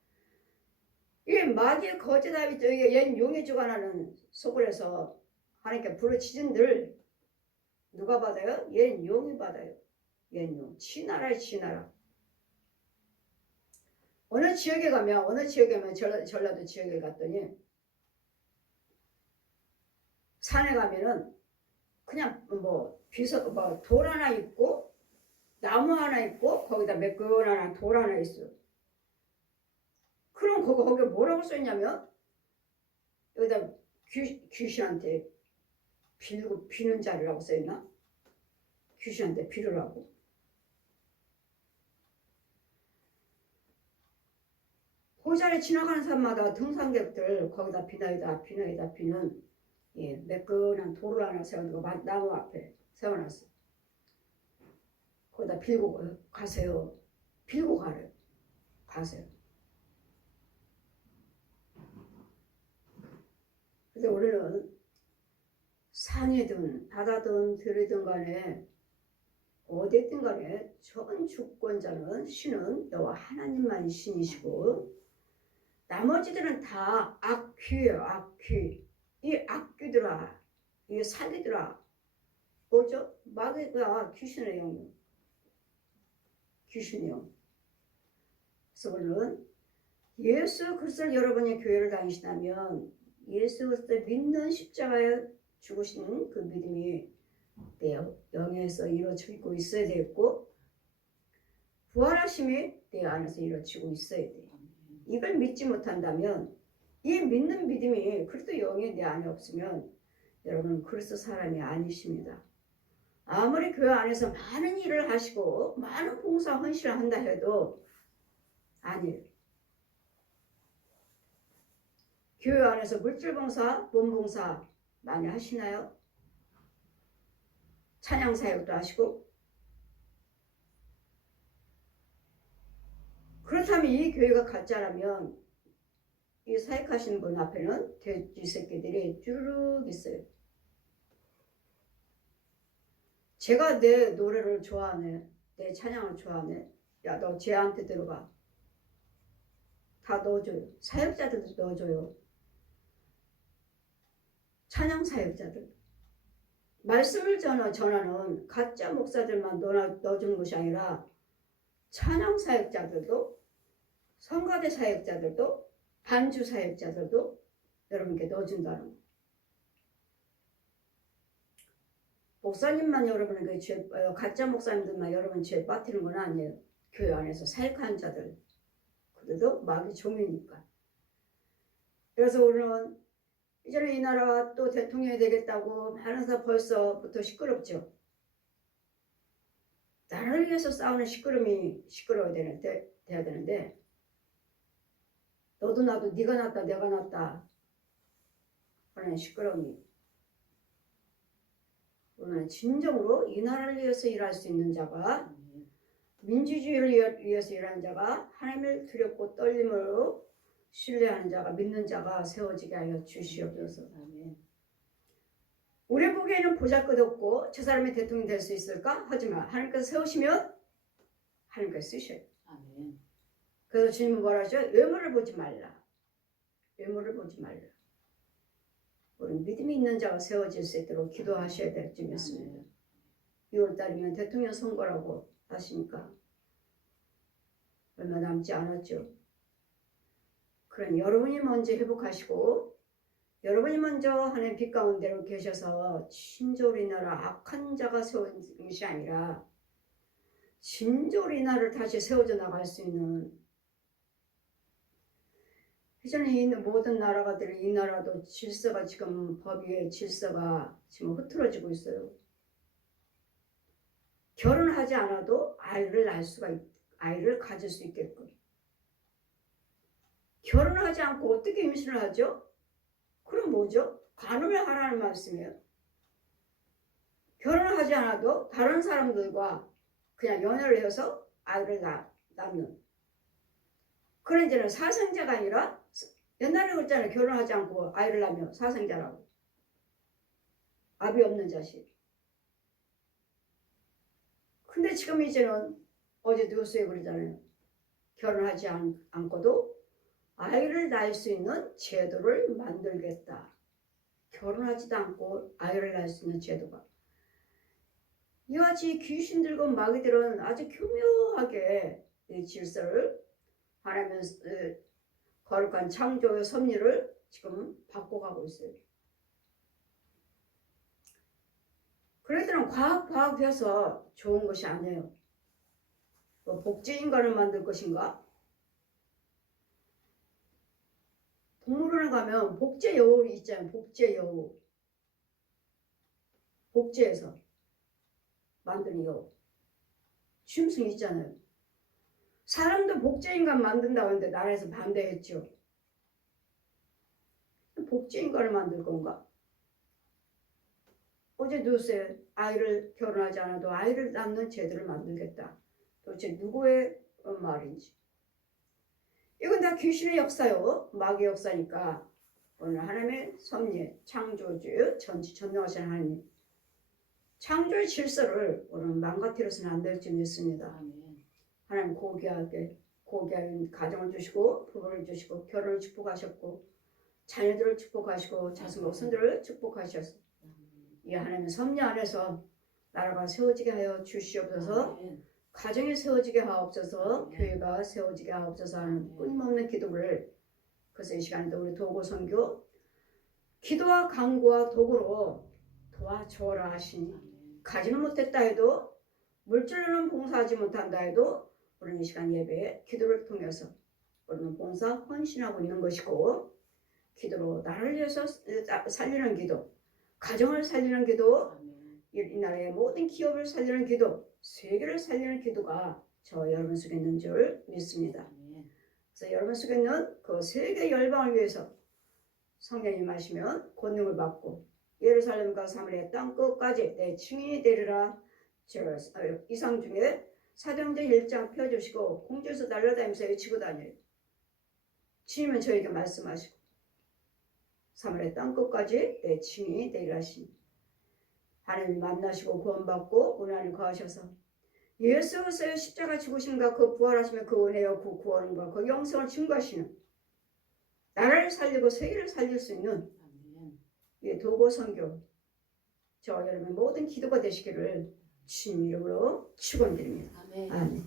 이 마귀의 거짓아비 옛 용의 주관하는 속을해서 하나님께 부르짖은들 누가 받아요? 옛 용이 받아요. 옛 용. 지나라 지나라. 어느 지역에 가면 전라도 지역에 갔더니 산에 가면은 그냥 돌 하나 있고 나무 하나 있고 거기다 매끈한 돌 하나 있어. 그럼 거기에 뭐라고 써있냐면 여기다 귀신한테 비는 자리라고 써있나? 귀신한테 비르라고. 그 자리 지나가는 사람마다 등산객들 거기다 비나이다 비는 예, 매끈한 돌을 하나 세워놓고 나무 앞에 세워놨어. 거기다 빌고 가세요. 빌고 가래요. 가세요. 그래서 우리는 산이든 바다든 들이든 간에 어디든 간에 전 주권자는 신은 여호와 하나님만 신이시고 나머지들은 다 악귀예요. 악귀. 이 악귀들아, 이 사기들아, 뭐죠? 마귀가 귀신의 영이요. 귀신의 영. 그래서 오늘은 예수 그리스도를 여러분이 교회를 다니시다면 예수 그리스도를 믿는 십자가에 죽으신 그 믿음이 내 영에서 이루어지고 있어야 되겠고 부활하심이 내 안에서 이루어지고 있어야 돼. 이걸 믿지 못한다면 이 믿는 믿음이 그리스도 영이 내 안에 없으면 여러분은 그리스도 사람이 아니십니다. 아무리 교회 안에서 많은 일을 하시고 많은 봉사 헌신을 한다 해도 아니에요. 교회 안에서 물질 봉사, 몸 봉사 많이 하시나요? 찬양 사역도 하시고 그렇다면 이 교회가 가짜라면 이 사역하시는 분 앞에는 돼지 새끼들이 쭈르륵 있어요. 제가 내 노래를 좋아하네. 내 찬양을 좋아하네. 야, 너 쟤한테 들어가. 다 넣어줘요. 사역자들도 넣어줘요. 찬양 사역자들. 말씀을 전하는 가짜 목사들만 넣어주는 것이 아니라 찬양 사역자들도 성가대 사역자들도 반주 사역자들도 여러분께 넣어준다는 거. 목사님만 여러분에게 가짜 목사님들만 여러분 죄 빠뜨리는 건 아니에요. 교회 안에서 사역하는 자들 그들도 마귀 종이니까. 그래서 우리는 이제는 이 나라가 또 대통령이 되겠다고 많은 사람 벌써부터 시끄럽죠. 나라를 위해서 싸우는 시끄러워야 돼야 되는데 너도 나도 네가 낫다 내가 낫다 하는 시끄러움이 우리는 진정으로 이 나라를 위해서 일할 수 있는 자가 민주주의를 위해서 일하는 자가 하나님을 두렵고 떨림으로 신뢰하는 자가 믿는 자가 세워지게 하여 주시옵소서. 우리 보기에는 보잘것없고 저 사람이 대통령이 될 수 있을까? 하지만 하나님께서 세우시면 하나님께서 쓰셔요. 아멘. 그래서 주님은 뭐라 하죠? 외모를 보지 말라. 외모를 보지 말라. 우리 믿음이 있는 자가 세워질 수 있도록 기도하셔야 될 줄 믿습니다. 6월달이면 대통령 선거라고 하시니까 얼마 남지 않았죠. 그럼 여러분이 먼저 회복하시고 여러분이 먼저 하나님 빛 가운데로 계셔서 진졸이 나라 악한 자가 세운 것이 아니라 진졸이 나를 다시 세워져 나갈 수 있는 이전에 있는 모든 나라가들 이 나라도 질서가 지금 법의 질서가 지금 흐트러지고 있어요. 결혼하지 않아도 아이를 가질 수 있게끔. 결혼하지 않고 어떻게 임신을 하죠? 그럼 뭐죠? 간음을 하라는 말씀이에요. 결혼을 하지 않아도 다른 사람들과 그냥 연애를 해서 아이를 낳는. 그런 이제는 사생자가 아니라 옛날에 그랬잖아요. 결혼하지 않고 아이를 낳으면 사생자라고. 아비 없는 자식. 근데 지금 이제는 어제 뉴스에 그러잖아요. 결혼하지 않고도 아이를 낳을 수 있는 제도를 만들겠다. 결혼하지도 않고 아이를 낳을 수 있는 제도가. 이와 같이 귀신들과 마귀들은 아주 교묘하게 이 질서를 하나님의 거룩한 창조의 섭리를 지금 바꿔가고 있어요. 그래서는 과학해서 좋은 것이 아니에요. 뭐 복제인간을 만들 것인가? 동물원에 가면 복제 여울이 있잖아요. 복제 여울. 복제해서 만드는 여울. 취임승이 있잖아요. 사람도 복제인간 만든다고 하는데 나라에서 반대했죠. 복제인간을 만들 건가? 어제 뉴스에 아이를 결혼하지 않아도 아이를 낳는 제도를 만들겠다. 도대체 누구의 말인지. 이건 다 귀신의 역사요. 마귀의 역사니까 오늘 하나님의 섭리, 창조주, 전능하신 하나님 창조의 질서를 오늘 망가뜨려서는 안 될 줄 믿습니다. 하나님 고귀한 가정을 주시고 부부를 주시고 결혼을 축복하셨고 자녀들을 축복하시고 자손 손들을 축복하셨어. 이 하나님의 섭리 안에서 나라가 세워지게 하여 주시옵소서. 가정이 세워지게 하옵소서. 교회가 세워지게 하옵소서 하는 끊임없는 기도를 그래서 이 시간에도 우리 도구 선교 기도와 간구와 도구로 도와주어라 하시니 가지는 못했다 해도 물질로는 봉사하지 못한다 해도 우리는 이 시간 예배에 기도를 통해서 우리는 봉사 헌신하고 있는 것이고 기도로 나를 위해서 살리는 기도 가정을 살리는 기도 이 나라의 모든 기업을 살리는 기도 세계를 살리는 기도가 저 여러분 속에 있는 줄 믿습니다. 그래서 여러분 속에 있는 그 세계 열방을 위해서 성령이 마시면 권능을 받고 예루살렘과 사마리아 땅 끝까지 내 증인이 되리라. 이상 중에 사도행전 1장 펴주시고 공주에서 날아다니면서 외치고 다녀요. 주님은 저에게 말씀하시고 사마리아 땅 끝까지 내 증인이 되리라 하시니 하나님 만나시고 구원받고 은혜 안에 거하셔서 예수 그리스도의 십자가 죽으심과 그 부활하시며 그 은혜와 그 구원과 그 영생을 증거하시는 나라를 살리고 세계를 살릴 수 있는 이 도고 선교 저 여러분의 모든 기도가 되시기를 주님 이름으로 축원드립니다. 아멘.